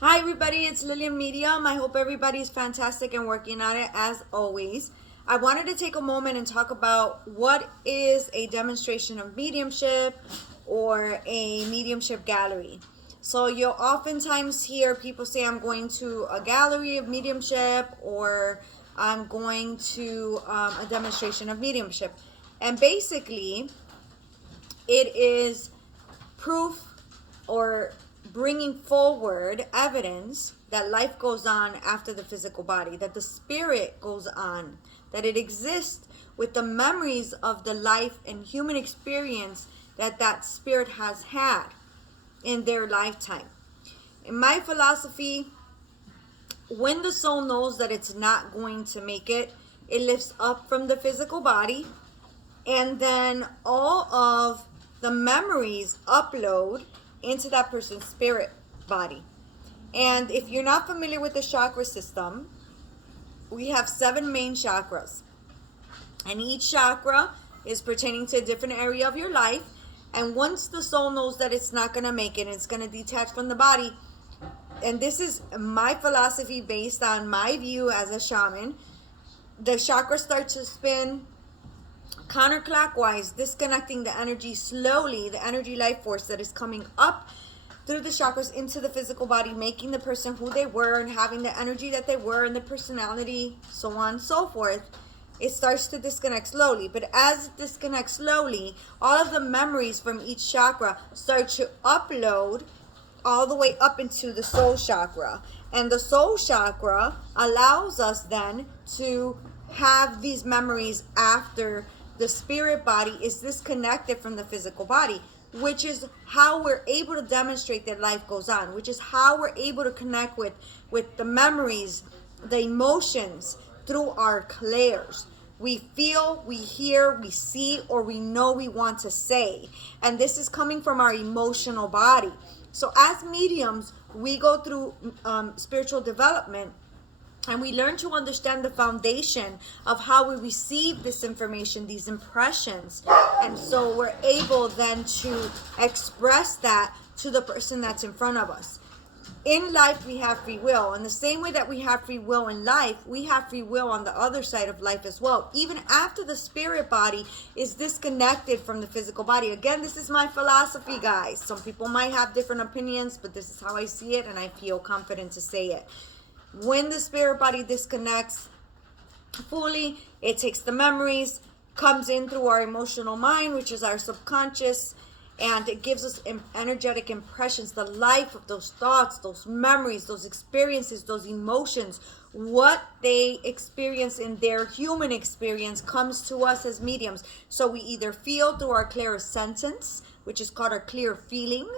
Hi everybody, it's LillianMedium. I hope everybody's fantastic and working on it as always. I wanted to take a moment and talk about what is a demonstration of mediumship or a mediumship gallery. So you'll oftentimes hear people say I'm going to a gallery of mediumship or I'm going to a demonstration of mediumship. And basically it is proof or bringing forward evidence that life goes on after the physical body, that the spirit goes on, that it exists with the memories of the life and human experience that that spirit has had in their lifetime. In my philosophy, when the soul knows that it's not going to make it, it lifts up from the physical body, and then all of the memories upload into that person's spirit body. And if you're not familiar with the chakra system, we have 7 main chakras. And each chakra is pertaining to a different area of your life. And once the soul knows that it's not going to make it, it's going to detach from the body. And this is my philosophy based on my view as a shaman. The chakras start to spin counterclockwise, disconnecting the energy slowly, the energy life force that is coming up through the chakras into the physical body, making the person who they were and having the energy that they were and the personality, so on and so forth. It starts to disconnect slowly. But as it disconnects slowly, all of the memories from each chakra start to upload all the way up into the soul chakra. And the soul chakra allows us then to have these memories after the spirit body is disconnected from the physical body, which is how we're able to demonstrate that life goes on, which is how we're able to connect with the memories, the emotions through our clairs. We feel, we hear, we see, or we know we want to say. And this is coming from our emotional body. So as mediums, we go through spiritual development, and we learn to understand the foundation of how we receive this information, these impressions. And so we're able then to express that to the person that's in front of us. In life, we have free will. In the same way that we have free will in life, we have free will on the other side of life as well. Even after the spirit body is disconnected from the physical body. Again, this is my philosophy, guys. Some people might have different opinions, but this is how I see it, and I feel confident to say it. When the spirit body disconnects fully, it takes the memories, comes in through our emotional mind, which is our subconscious, and it gives us energetic impressions, the life of those thoughts, those memories, those experiences, those emotions. What they experience in their human experience comes to us as mediums. So we either feel through our clairsentience, which is called our clear feeling,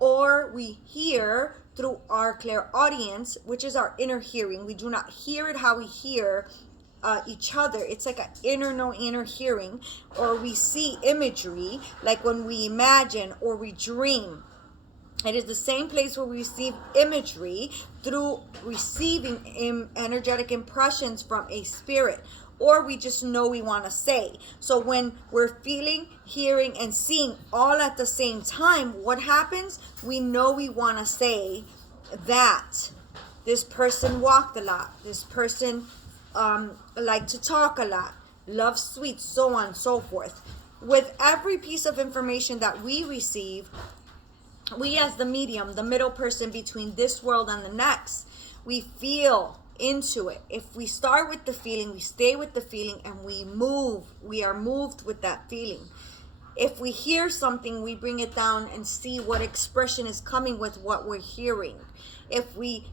or we hear through our clairaudience, which is our inner hearing. We do not hear it how we hear each other. It's like an inner hearing. Or we see imagery, like when we imagine or we dream. It is the same place where we receive imagery through receiving energetic impressions from a spirit, or we just know we want to say. So when we're feeling, hearing, and seeing all at the same time, what happens? We know we want to say that this person walked a lot, this person liked to talk a lot, loves sweets, so on and so forth. With every piece of information that we receive, we as the medium, the middle person between this world and the next, we feel into it. If we start with the feeling, we stay with the feeling, and we are moved with that feeling. If we hear something, we bring it down and see what expression is coming with what we're hearing. If we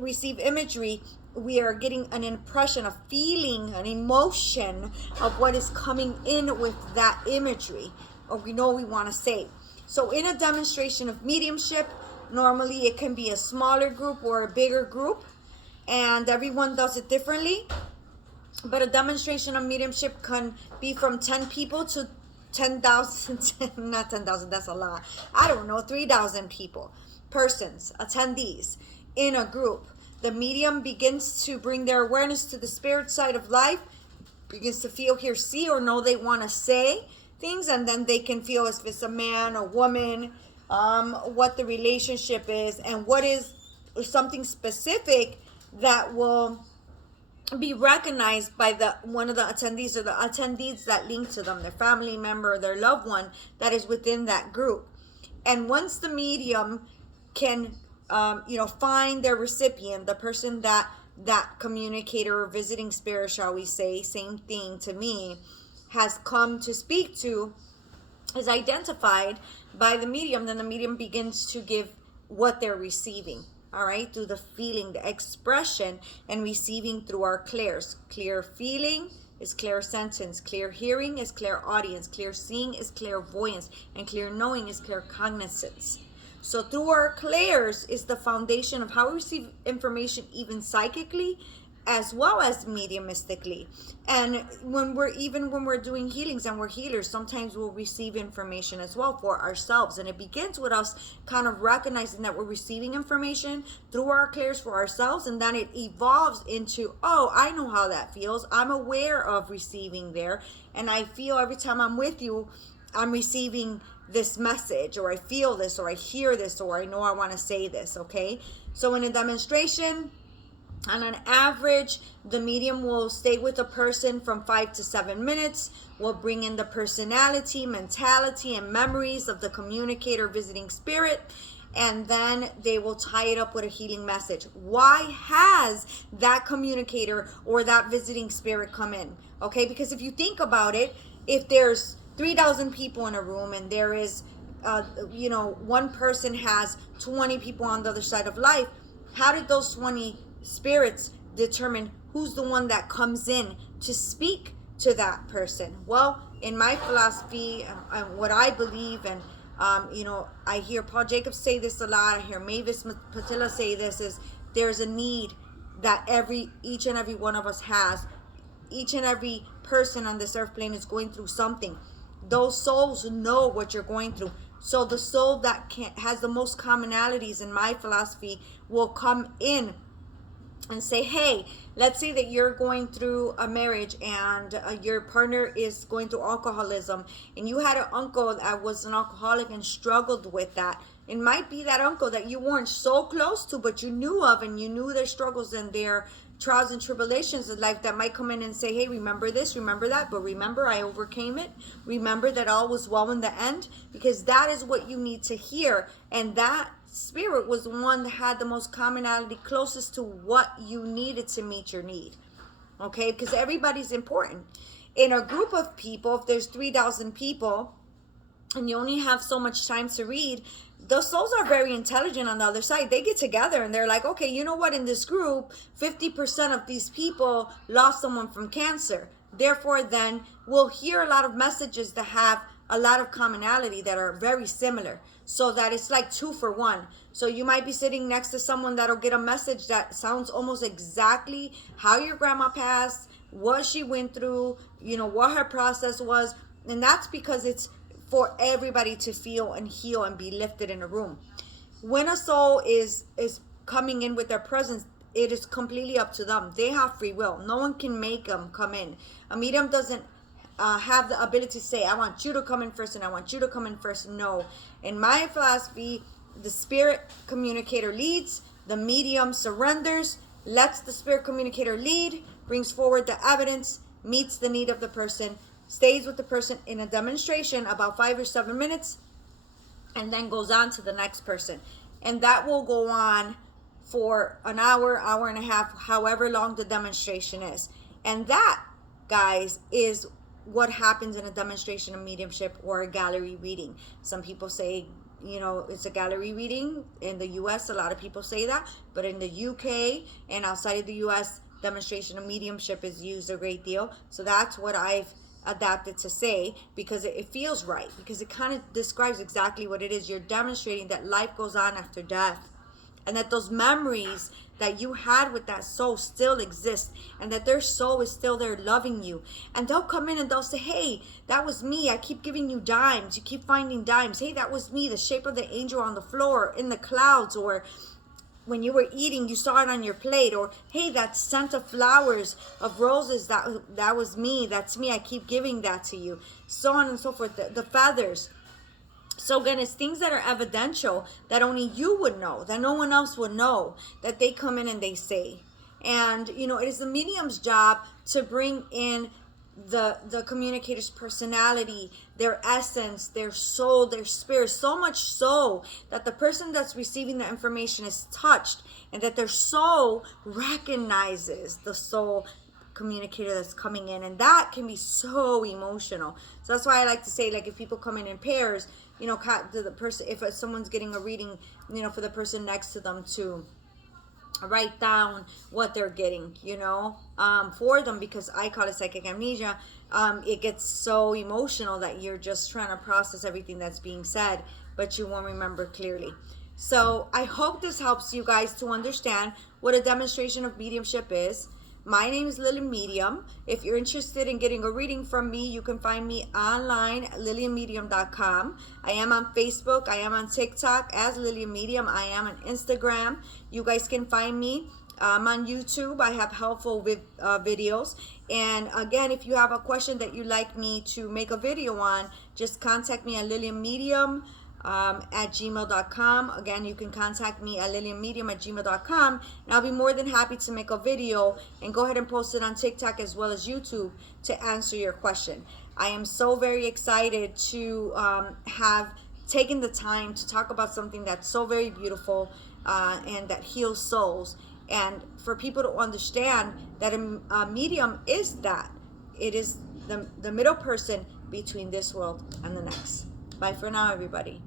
receive imagery, we are getting an impression, a feeling, an emotion of what is coming in with that imagery, or we know we want to say. So in a demonstration of mediumship, normally it can be a smaller group or a bigger group, and everyone does it differently. But a demonstration of mediumship can be from 10 people to 10,000, not 10,000, that's a lot. I don't know, 3,000 persons, attendees in a group. The medium begins to bring their awareness to the spirit side of life, begins to feel, hear, see, or know they want to say things, and then they can feel if it's a man or woman, what the relationship is, and what is something specific that will be recognized by the one of the attendees, or the attendees that link to them, their family member, their loved one that is within that group. And once the medium can find their recipient, the person that communicator or visiting spirit, shall we say, same thing to me, has come to speak to, is identified by the medium, then the medium begins to give what they're receiving. All right, through the feeling, the expression, and receiving through our clairs. Clear feeling is clairsentience. Clear hearing is clairaudience. Clear seeing is clairvoyance. And clear knowing is claircognizance. So through our clairs is the foundation of how we receive information, even psychically, as well as mediumistically. And when we're doing healings and we're healers, sometimes we'll receive information as well for ourselves. And it begins with us kind of recognizing that we're receiving information through our clairs for ourselves, and then it evolves into, oh, I know how that feels. I'm aware of receiving there, and I feel every time I'm with you, I'm receiving this message, or I feel this, or I hear this, or I know I want to say this. Okay, so in a demonstration, on an average, the medium will stay with a person from 5 to 7 minutes, will bring in the personality, mentality, and memories of the communicator visiting spirit, and then they will tie it up with a healing message. Why has that communicator or that visiting spirit come in? Okay, because if you think about it, if there's 3,000 people in a room and there is, one person has 20 people on the other side of life, how did those 20 spirits determine who's the one that comes in to speak to that person? Well, in my philosophy, what I believe, and I hear Paul Jacobs say this a lot, I hear Mavis Patilla say this, is there's a need that each and every one of us has. Each and every person on this earth plane is going through something. Those souls know what you're going through. So the soul that has the most commonalities, in my philosophy, will come in and say, hey, let's say that you're going through a marriage and your partner is going through alcoholism, and you had an uncle that was an alcoholic and struggled with that. It might be that uncle that you weren't so close to, but you knew of, and you knew their struggles and their trials and tribulations of life, that might come in and say, hey, remember this, remember that, but remember I overcame it. Remember that all was well in the end, because that is what you need to hear. And that spirit was the one that had the most commonality, closest to what you needed to meet your need. Okay, because everybody's important. In a group of people, if there's 3,000 people and you only have so much time to read, the souls are very intelligent on the other side. They get together and they're like, okay, you know what, in this group, 50% of these people lost someone from cancer. Therefore, then we'll hear a lot of messages that have a lot of commonality, that are very similar, so that it's like 2 for 1. So you might be sitting next to someone that'll get a message that sounds almost exactly how your grandma passed, what she went through, what her process was. And that's because it's for everybody to feel and heal and be lifted in a room. When a soul is coming in with their presence, it is completely up to them. They have free will. No one can make them come in. A medium doesn't have the ability to say, I want you to come in first and I want you to come in first. No. In my philosophy, the spirit communicator leads, the medium surrenders, lets the spirit communicator lead, brings forward the evidence, meets the need of the person, stays with the person in a demonstration about 5 or 7 minutes, and then goes on to the next person. And that will go on for an hour, hour and a half, however long the demonstration is. And that, guys, is what happens in a demonstration of mediumship or a gallery reading. Some people say, it's a gallery reading. In the US, a lot of people say that. But in the UK and outside of the US, demonstration of mediumship is used a great deal. So that's what I've adapted to say, because it feels right, because it kind of describes exactly what it is. You're demonstrating that life goes on after death, and that those memories that you had with that soul still exist, and that their soul is still there loving you. And they'll come in and they'll say, hey, that was me. I keep giving you dimes. You keep finding dimes. Hey, that was me. The shape of the angel on the floor, in the clouds, or when you were eating, you saw it on your plate. Or, hey, that scent of flowers, of roses, that was me. That's me. I keep giving that to you. So on and so forth. The feathers. So again, it's things that are evidential that only you would know, that no one else would know, that they come in and they say. And you know, it is the medium's job to bring in the communicator's personality, their essence, their soul, their spirit, so much so that the person that's receiving the information is touched, and that their soul recognizes the soul communicator that's coming in. And that can be so emotional. So that's why I like to say, like, if people come in pairs, you know, the person, if someone's getting a reading, you know, for the person next to them to write down what they're getting, you know, for them, because I call it psychic amnesia. It gets so emotional that you're just trying to process everything that's being said, but you won't remember clearly. So I hope this helps you guys to understand what a demonstration of mediumship is. My name is LillianMedium. If you're interested in getting a reading from me, you can find me online at LillianMedium.com. I am on Facebook. I am on TikTok as LillianMedium. I am on Instagram. You guys can find me. I'm on YouTube. I have helpful videos. And again, if you have a question that you'd like me to make a video on, just contact me at LillianMedium at gmail.com. Again, you can contact me at LillianMedium at gmail.com, and I'll be more than happy to make a video and go ahead and post it on TikTok as well as YouTube to answer your question. I am so very excited to have taken the time to talk about something that's so very beautiful and that heals souls, and for people to understand that a medium is that. It is the middle person between this world and the next. Bye for now, everybody.